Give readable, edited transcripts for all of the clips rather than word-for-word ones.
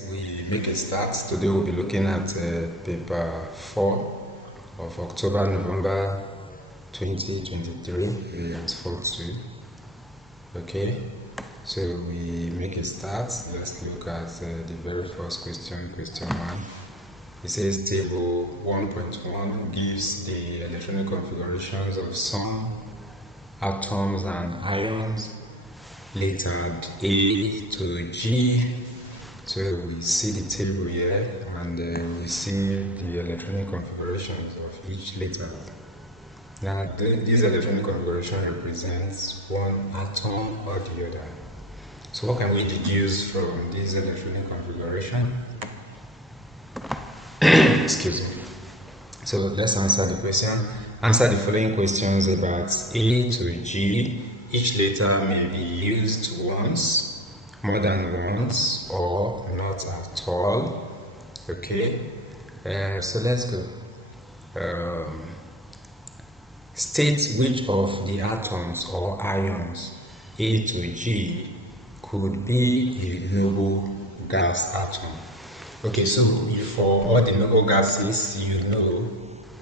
We make a start. Today we'll be looking at paper 4 of October-November 2023, the answer 2. Okay, so we make a start. Let's look at the very first question, question 1. It says table 1.1 gives the electronic configurations of some atoms and ions lettered A to G. So we see the table here, and we see the electronic configurations of each letter. Now, this electronic configuration represents one atom or the other. So what can we deduce from this electronic configuration? Excuse me. So let's answer the question. Answer the following questions about A to G. Each letter may be used once, more than once, or not at all. Okay, so let's go. State which of the atoms or ions A to G could be a noble gas atom. Okay, so for all the noble gases,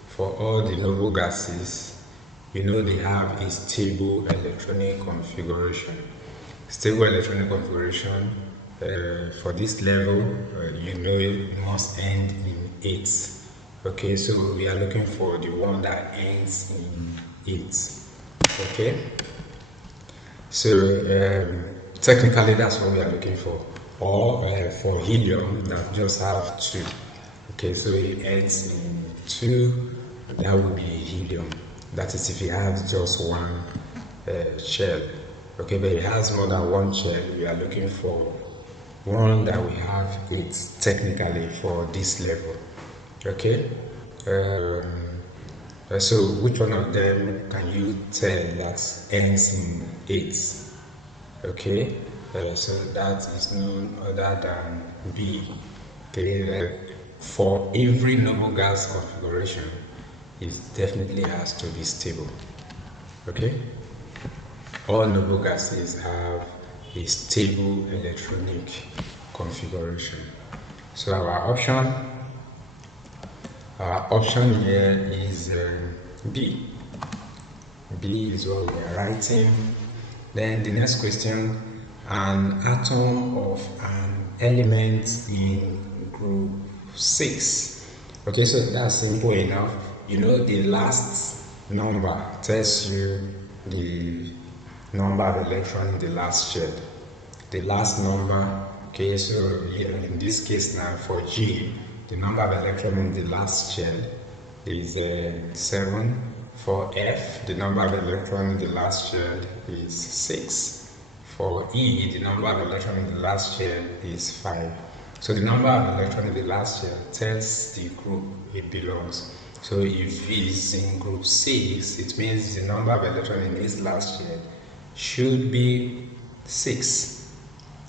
for all the noble gases, they have a stable electronic configuration. Stable electronic configuration for this level, it must end in 8. Okay, so we are looking for the one that ends in 8. Okay, so technically that's what we are looking for. Or for helium that just have 2. Okay, so it ends in 2. That would be helium. That is if it has just one shell. Okay, but it has more than one shell. We are looking for one that we have 8 technically for this level. Okay, so which one of them can you tell that ends in 8? Okay, so that is none other than B. Okay, for every noble gas configuration, it definitely has to be stable. Okay, all noble gases have a stable electronic configuration. So our option here is B. B is what we are writing. Then the next question, an atom of an element in group 6. Okay, so that's simple enough. The last number tells you the number of electrons in the last shell. The last number, okay, so in this case now for G, the number of electrons in the last shell is 7. For F, the number of electrons in the last shell is 6. For E, the number of electrons in the last shell is 5. So the number of electrons in the last shell tells the group it belongs. So if it's in group 6, it means the number of electrons in this last shell should be 6.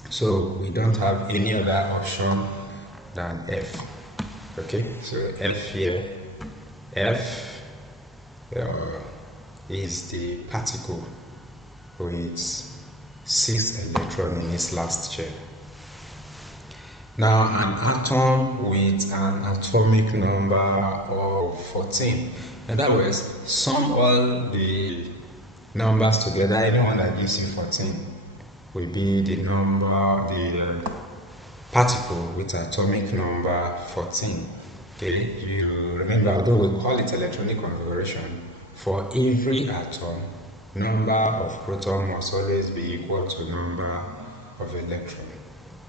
So we don't have any other option than F. Okay, so F here, F is the particle with 6 electrons in its last shell. Now, an atom with an atomic number of 14. In other words, sum all the numbers together, anyone that gives you 14 will be the particle with atomic number 14. Okay, you remember, although we call it electronic configuration, for every atom, number of protons must always be equal to number of electrons.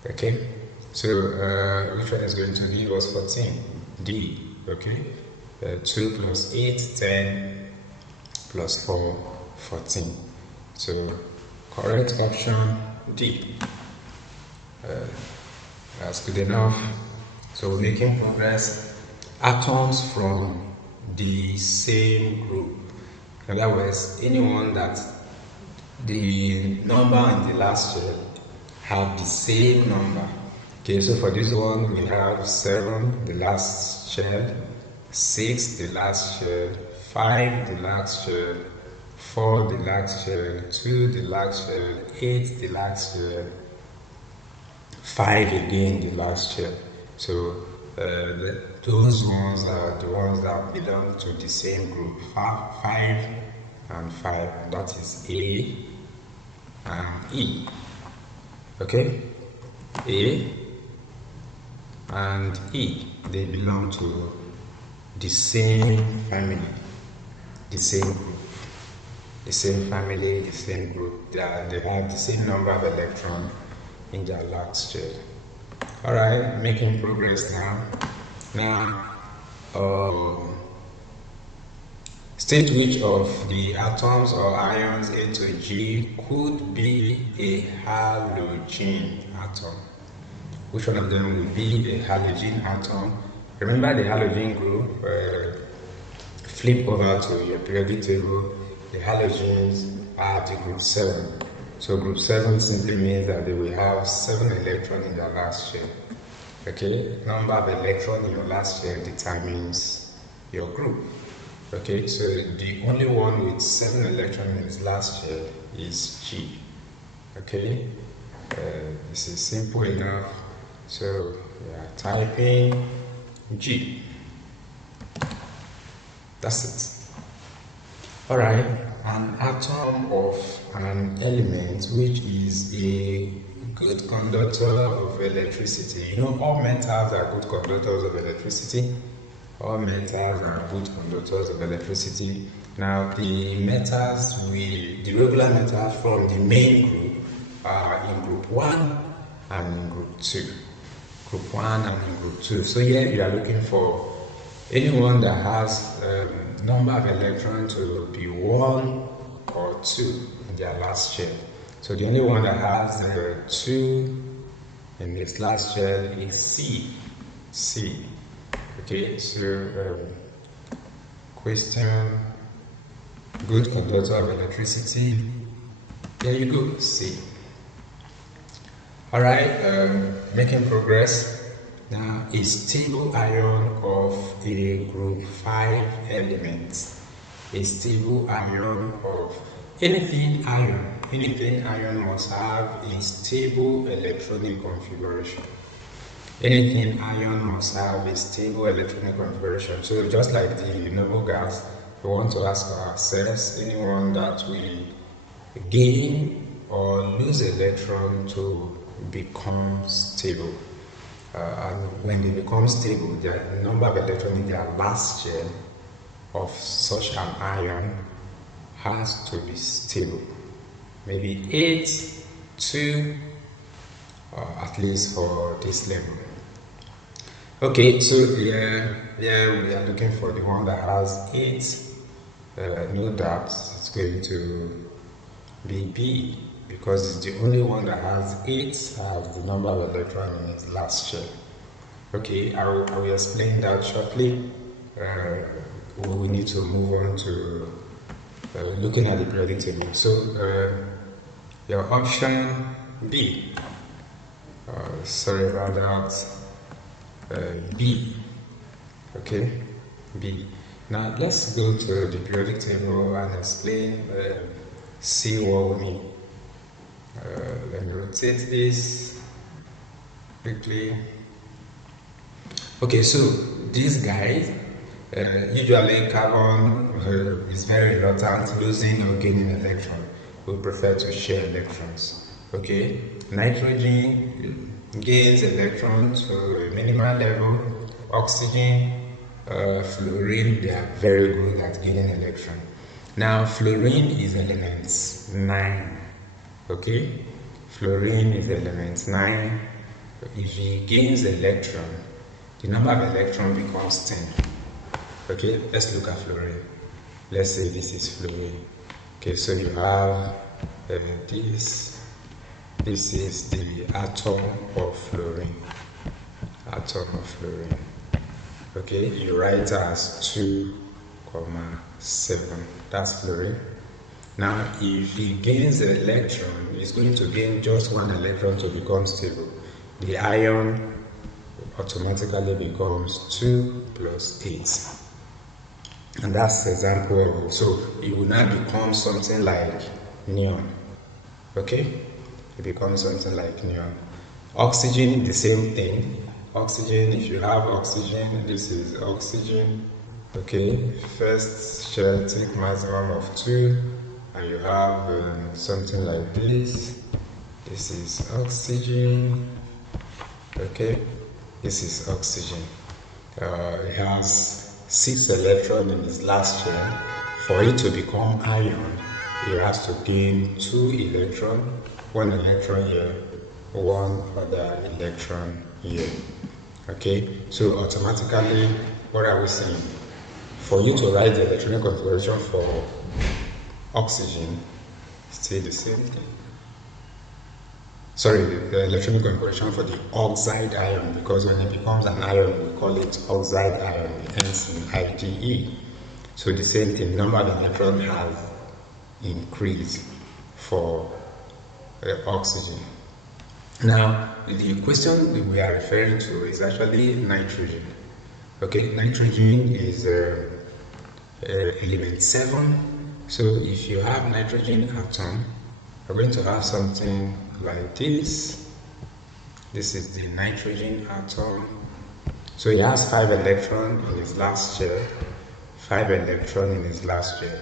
Okay, so which one is going to give us 14? D. Okay, 2 plus 8, 10 plus 4, 14. So correct option D. That's good enough. So we're making progress. Atoms from the same group. In other words, anyone that the number in the last shell have the same number. Okay, so for this one we have 7, the last shell, 6, the last shell, 5, the last shell, 4, the last shell, 2, the last shell, 8, the last shell, 5 again in the last chair. So those ones are the ones that belong to the same group, 5 and 5. That is A and E. Okay, A and E, they belong to the same family, the same group, the same family, the same group. They have the same number of electrons in their last chair. All right, making progress now. State which of the atoms or ions A to G could be a halogen atom. Which one of them will be a halogen atom? Remember the halogen group? Flip over to your periodic table. The halogens are the group 7. So group 7 simply means that they will have 7 electrons in their last chair. Okay, number of electrons in your last chair determines your group. Okay, so the only one with 7 electrons in its last chair is G. Okay, this is simple enough. So we are typing G. That's it. Alright, an atom of an element which is a good conductor of electricity. You know, all metals are good conductors of electricity. All metals are good conductors of electricity. Now, the metals, the regular metals from the main group are in group 1 and in group 2. Group 1 and in group 2. So here you are looking for anyone that has number of electrons to be 1 or 2 in their last shell. So the only one that has 2 in its last shell is C. C. Okay, so question, good conductor of electricity. There you go, C. Alright, making progress. Now, a stable ion of a group 5 element. A stable ion of anything ion must have a stable electronic configuration. Anything ion must have a stable electronic configuration. So just like the noble gas, we want to ask ourselves, anyone that will gain or lose electron to become stable. And when they become stable, the number of electrons in their last shell of such an ion has to be stable. Maybe 8, 2, at least for this level. Okay, so here we are looking for the one that has 8. No doubt it's going to be B, because it's the only one that has 8, has the number of electrons in its last shell. Okay, I will explain that shortly. We need to move on to looking at the periodic table. So your option B, sorry about that, B, okay, B. Now let's go to the periodic table and explain, see what we mean. Let me rotate this quickly. Okay, so these guys, usually carbon is very reluctant losing or gaining electron. We prefer to share electrons. Okay, nitrogen gains electrons to a minimal level. Oxygen, fluorine, they are very good at gaining electron. Now, fluorine is element 9. Okay, fluorine is element 9. If it gains electron, the number of electrons becomes 10. Okay, let's look at fluorine. Let's say this is fluorine. Okay, so you have this is the atom of fluorine. Atom of fluorine. Okay, you write it as 2,7. That's fluorine. Now, if it gains an electron, it's going to gain just 1 electron to become stable. The ion automatically becomes 2 plus 8. And that's the example. So it will now become something like neon. Okay? It becomes something like neon. Oxygen, the same thing. Oxygen, if you have oxygen, this is oxygen. Okay, first share take maximum of 2, and you have something like this. This is oxygen. Okay, this is oxygen. It has 6 electrons in its last chain. For it to become ion, it has to gain 2 electrons, 1 electron here, 1 other electron here. Okay, so automatically, what are we saying? For you to write the electronic configuration for oxygen, still the same thing. Sorry, the electronic configuration for the oxide ion, because when it becomes an ion, we call it oxide ion, it ends in IgE. So the same thing, number of electrons have increased for oxygen. Now, the question we are referring to is actually nitrogen. Okay, nitrogen is element 7. So if you have nitrogen atom, we're going to have something like this. This is the nitrogen atom. So it has 5 electrons in its last shell, 5 electrons in its last shell.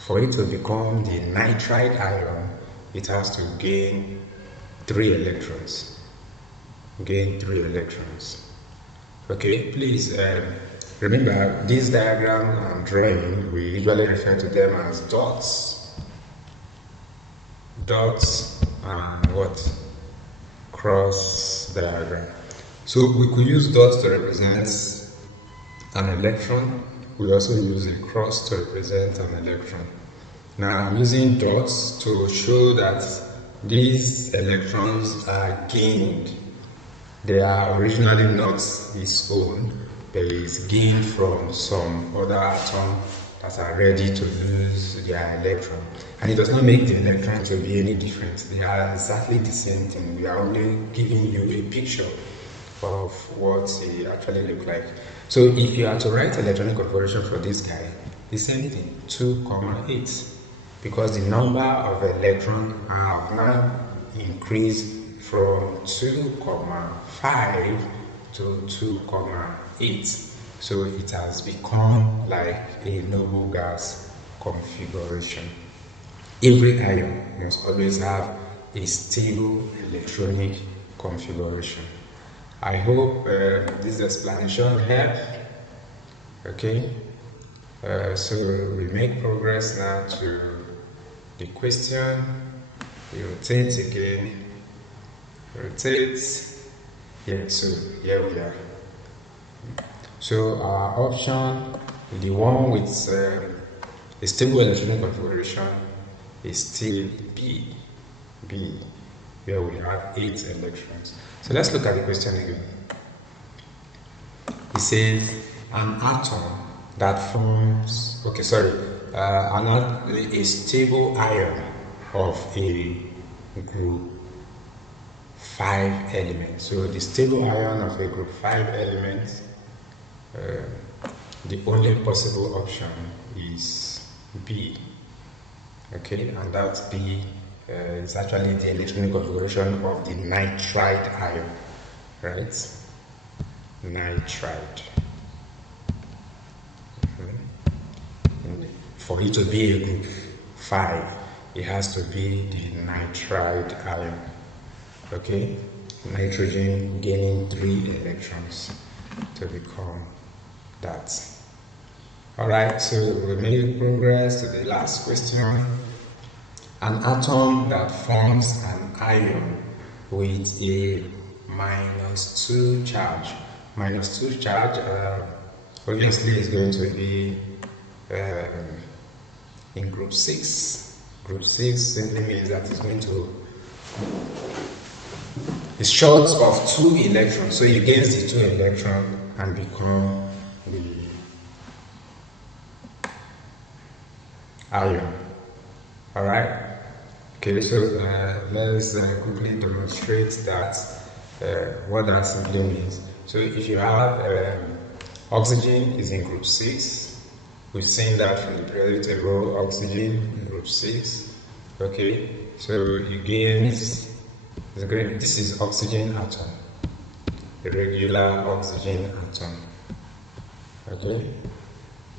For it to become the nitride ion, it has to gain 3 electrons. Gain 3 electrons. Okay, please remember this diagram I'm drawing, we usually refer to them as dots. Dots and what? Cross diagram. So we could use dots to represent an electron. We also use a cross to represent an electron. Now I'm using dots to show that these electrons are gained. They are originally not its own, but it's gained from some other atom that are ready to lose their electron. And it does not make the electron to be any different. They are exactly the same thing. We are only giving you a picture of what it actually looks like. So if you are to write electronic configuration for this guy, the same thing, 2,8. Because the number of electrons have now increased from 2,5 to 2,8. So it has become like a noble gas configuration. Every ion must always have a stable electronic configuration. I hope this explanation helped. Okay, so we make progress now to the question. We rotate again. Rotate. Yeah, so here we are. So our option, the one with a stable electronic configuration, is still B. B, where we have 8 electrons. So let's look at the question again. It says an atom that forms, a stable ion of a group 5 elements. So the stable ion of a group 5 elements, the only possible option is B. Okay, and that B is actually the electronic configuration of the nitride ion, right? Nitride. For it to be a group 5, it has to be the nitride ion. Okay, nitrogen gaining 3 electrons to become that. Alright, so we made progress to the last question. An atom that forms an ion with a -2 charge. -2 charge obviously is going to be in group 6. Group 6 simply means that it's going to, it's short of 2 electrons, so it gains the 2 electrons and become the ion. Alright, okay, so let's quickly demonstrate that what that simply means. So if you have oxygen is in group 6, we've seen that from the periodic table, oxygen in group 6. Okay, so it gains This is oxygen atom, a regular oxygen atom. Okay,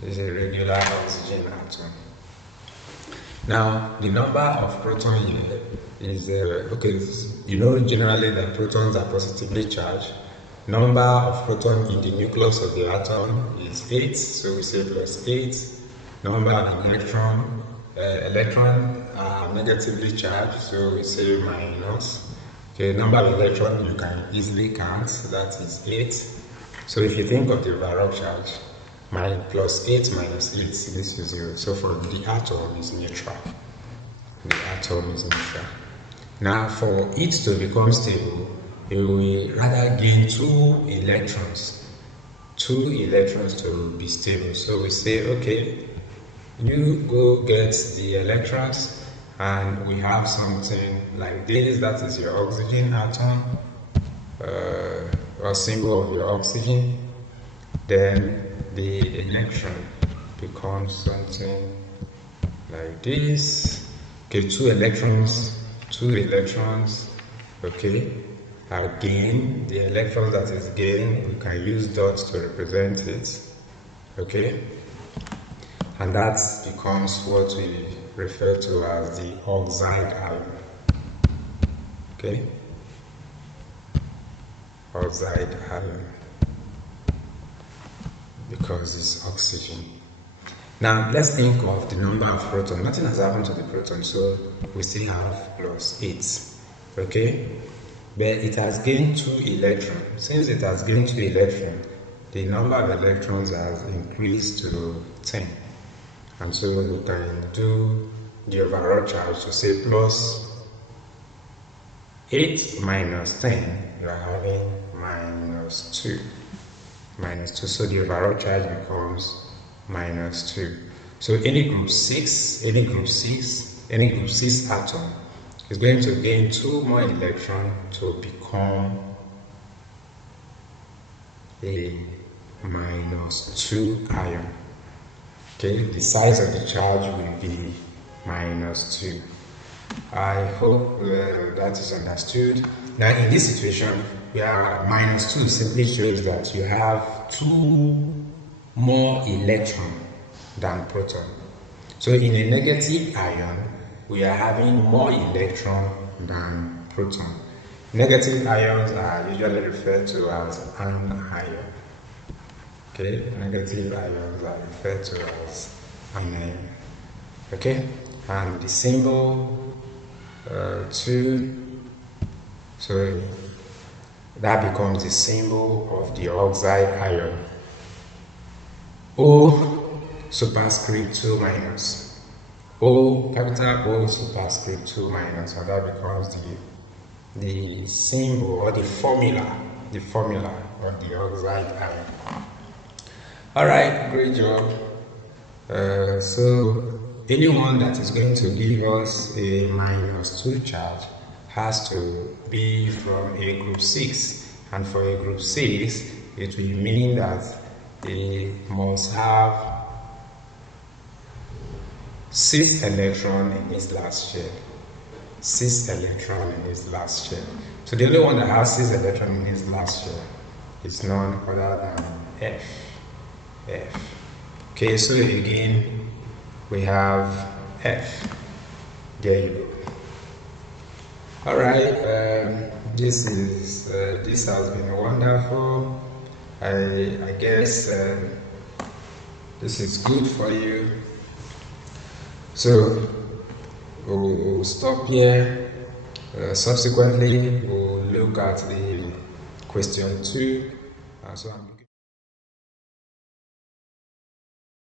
this is a regular oxygen atom. Now, the number of protons here is okay. You know generally that protons are positively charged. Number of protons in the nucleus of the atom is 8, so we say plus 8. Number of electron are negatively charged, so we say minus. Okay, number of electrons you can easily count, that is 8. So if you think of the Baroque charge, plus 8 minus 8 gives you 0. So for the atom is neutral. The atom is neutral. Now for it to become stable, it will rather gain 2 electrons. 2 electrons to be stable. So we say, okay, you go get the electrons, and we have something like this. That is your oxygen atom, or symbol of your oxygen. Then the electron becomes something like this. Okay, 2 electrons, okay, are gained. The electron that is gained, we can use dots to represent it, okay, and that becomes what we refer to as the oxide ion, okay, oxide ion, because it's oxygen. Now let's think of the number of protons. Nothing has happened to the proton, so we still have plus 8, okay, but it has gained 2 electrons. Since it has gained 2 electrons, the number of electrons has increased to 10, and so we can do the overall charge to say plus 8 minus 10, you are having minus 2. So the overall charge becomes minus 2. So any group 6 atom is going to gain 2 more electrons to become a minus 2 ion. Okay, the size of the charge will be minus 2. I hope that is understood. Now in this situation, where minus 2 simply shows that you have 2 more electrons than proton. So in a negative ion, we are having more electrons than proton. Negative ions are usually referred to as anion. Okay, negative ions are referred to as anion. Okay, and the symbol 2, so that becomes the symbol of the oxide ion. O superscript 2 minus. O, capital O superscript 2 minus, and that becomes the symbol or the formula of the oxide ion. Alright, great job. So anyone that is going to give us a minus 2 charge has to be from a group 6, and for a group 6 it will mean that they must have 6 electrons in its last shell. 6 electrons in its last shell. So the only one that has 6 electrons in its last shell is none other than F. Okay, so again we have F. There you go. Alright, this has been wonderful. I guess this is good for you. So we'll stop here. Subsequently, we'll look at the question 2. So